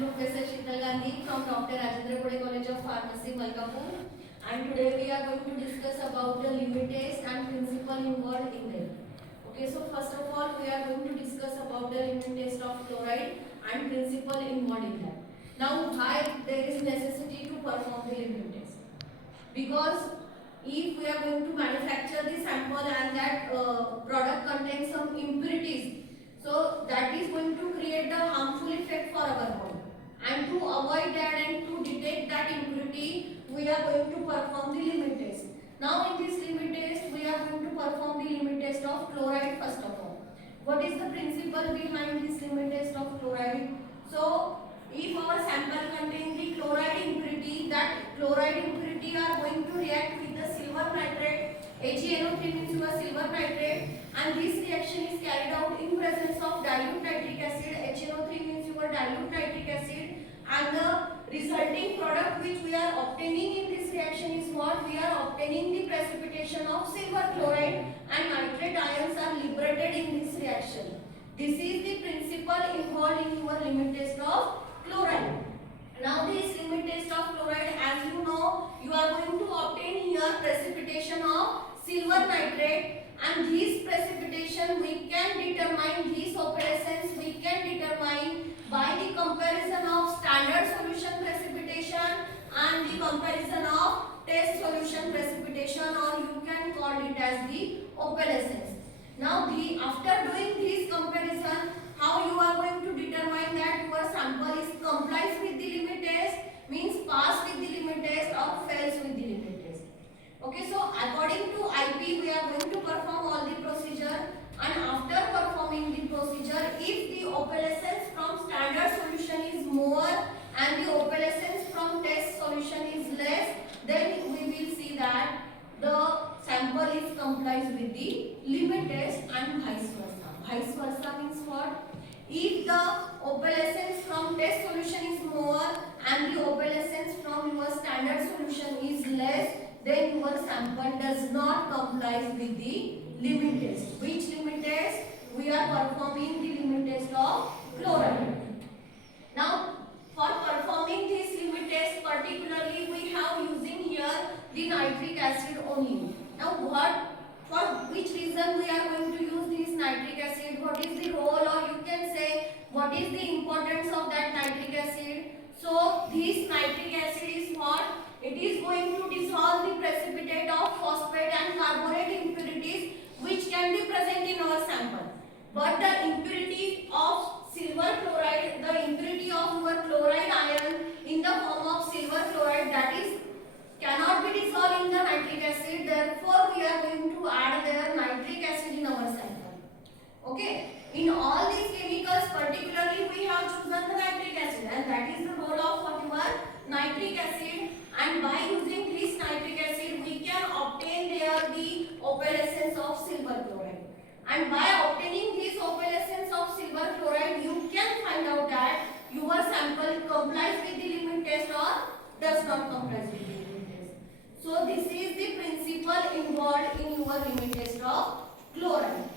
Professor Sheetal Gandhi from Dr. Rajendra Gode College of Pharmacy, Malkapur. And today we are going to discuss about the limit test and principle involved in them. Okay, so first of all, we are going to discuss about the limit test of chloride and principle involved in that. Now, why there is necessity to perform the limit test? Because if we are going to manufacture the sample and that product contains some impurities, so that is going to create the harmful effect for our body. And to avoid that and to detect that impurity, we are going to perform the limit test. Now in this limit test, we are going to perform the limit test of chloride first of all. What is the principle behind this limit test of chloride? So if our sample contains the chloride impurity, that chloride impurity are going to react with the silver nitrate. HeNO3 means your silver nitrate, and this reaction is carried out in presence of dilute nitric acid. HNO3 means your dilute nitric acid, and the resulting product which we are obtaining in this reaction is what? We are obtaining the precipitation of silver chloride, and nitrate ions are liberated in this reaction. This is the principle involved in your limit test of chloride. Now this limit test of chloride, as you know, you are going to obtain here precipitation of silver nitrate, and this precipitation we can determine, this opalescence we can determine by the comparison of standard solution precipitation and the comparison of test solution precipitation, or you can call it as the opalescence. Now after doing this comparison, how you are going to determine that your sample is complies with the limit test, means pass with the limit test or fails with the limit test. Okay, so according to IP, we are going to perform all the procedure, and after performing the procedure, if the opalescence from standard solution is more and the opalescence from test solution is less, then we will see that the sample is complies with the limit test, and vice versa. Vice versa means what? If the opalescence from test solution is more and the opalescence from your standard solution is less, then your sample does not comply with the limit test. Which limit test? We are performing the limit test of chloride. Now, for performing this limit test, particularly we have using here the nitric acid only. Now, for which reason we are going to use this nitric acid? What is the role, or you can say what is the importance of that nitric acid? So this nitric acid is what? It is going to dissolve the precipitate of phosphate and carbonate impurities which can be present in our sample. But the impurity of silver chloride, the impurity of your chloride ion in the form of silver chloride, that is cannot be dissolved in the nitric acid. Therefore, we are going to add their nitric acid in our sample. Okay. In all these chemicals, particularly we have chosen the nitric acid, and that is the role of what your nitric acid. And by using this nitric acid, we can obtain there the opalescence of silver chloride. And by obtaining this opalescence of silver chloride, you can find out that your sample complies with the limit test or does not comply with the limit test. So this is the principle involved in your limit test of chloride.